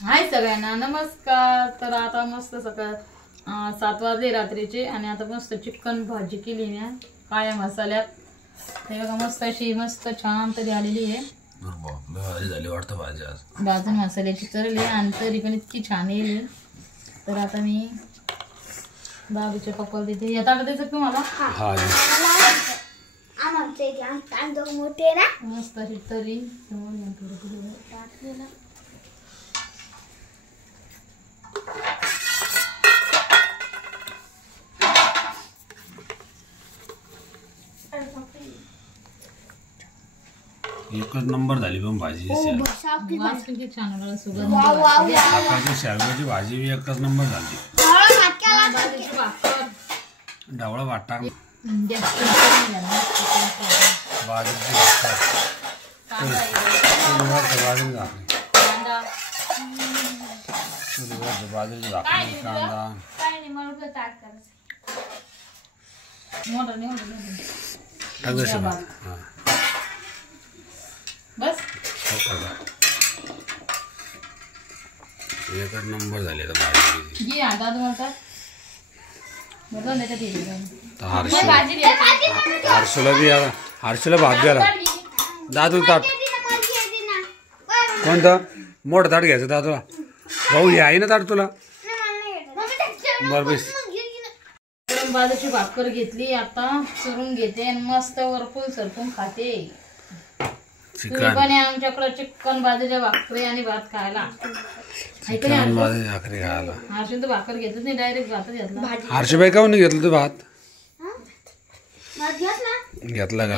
हाय सगळ्यांना नमस्कार। तर आता मस्त सकाळ 7 वाजले रात्रीचे आणि आता मस्त चिकन भाजी केली मी काळ्या मसाल्यात। हे बघा मस्त अशी मस्त छान तरी आलेली आहे। भाजी झाली वाटतं भाजी आज भाजून मसाल्याची करली आणि तरी पण इतकी छान येईल। तर आता मी बाबूच्या पप्पाला देते। येता द्यायचं तुम्हाला? हा आमचे तांदूळ मोठे ना मस्त अशी तरी एकच नंबर झाली पण भाजी किती छान आला सुगंध। सकाळची शेवग्याची भाजी बी एकच नंबर झाली। ढवळा वाटा बाजरीची भाकर बाजरी घातली बाजरीची भाकरी कांदा बस एकच नंबर झाले भाजी। हर्षला भात द्याला दादू ताट कोणतं मोठं ताट घ्यायचं दादूला भाऊ हे आहे ना ताट तुला बरं। बाजूची भाकर घेतली आता चुरून घेते आणि मस्त वरपून सरपून खाते। आमच्याकडे चिकन बाजूच्या भाकरी आणि भात खायला हर्षून तर भाकर घेतलं नाही डायरेक्ट भात घेतला। हर्षबाई काऊन नाही घेतलं तू भात घेतला का?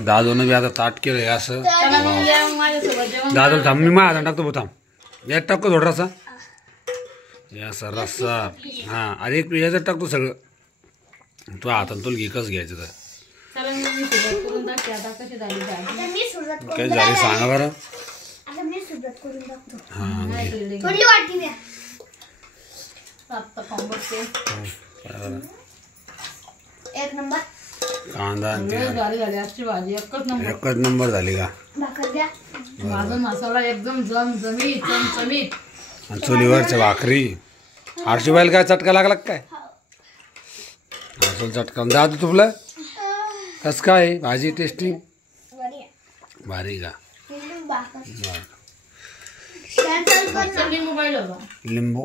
दादून बी आता ताट केलं असं दादू थांब मी माझ्या टाकतो भाऊ थांब यात टाकतो थोडासा असं रस्सा हा अरे एक याच्यात टाकतो सगळं तू हातान तुला घेकच घ्यायचं तर काय झाली सांगा बरं। कांदा एकच नंबर झाली का? मसाला एकदम जमजमीत चमचमीत आणि चुलीवरच्या भाकरी। हर्षबाईला काय चटका लागला काय? हर्षल चटका दादू तुला कस काय भाजी टेस्टी भारी का? लिंबू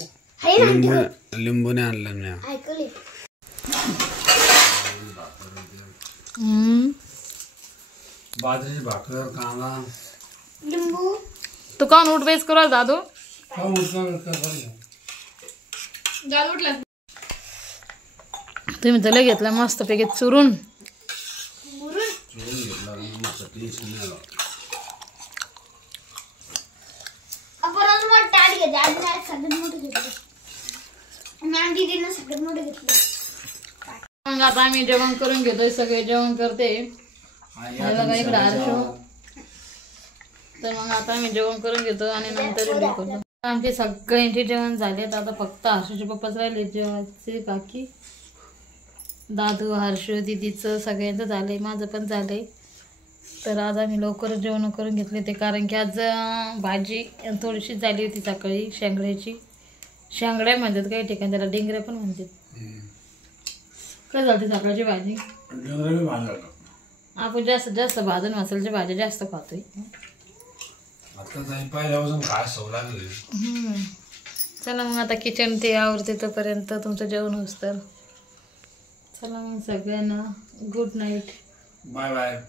लिंबूने आणलं मी बाजरीची भाकर कांदा लिंबू तू काऊन उठ बेस करू दादू तुम्ही त्याला घेतला मस्त पैकी चुरून मग आता आम्ही जेवण करून घेतोय सगळे जेवण करते इकडे हर्षू। तर मग आता आम्ही जेवण करून घेतो आणि नंतर आमचे सगळ्यांचे जेवण झाले। आता फक्त हर्षूचे पप्पाच राहिले जेवायचे बाकी। दादू हर्षू दीदीचं सगळ्यांचं झालंय माझं पण झालंय। तर आज आम्ही लवकरच जेवण करून घेतले ते कारण की आज भाजी थोडीशी झाली होती सकाळी शेंगड्याची। शेंगड्या म्हणतात काही ठिकाणी त्याला डिंगऱ्या पण म्हणतात। काय झाली सकाळची भाजी आपण जास्त जास्त भाजून मसाल्याची भाजी जास्त खातोय। चला मग आता किचन ते आवरते तोपर्यंत तुमचं जेवण होस तर चला मग सगळ्यांना गुड नाईट बाय बाय।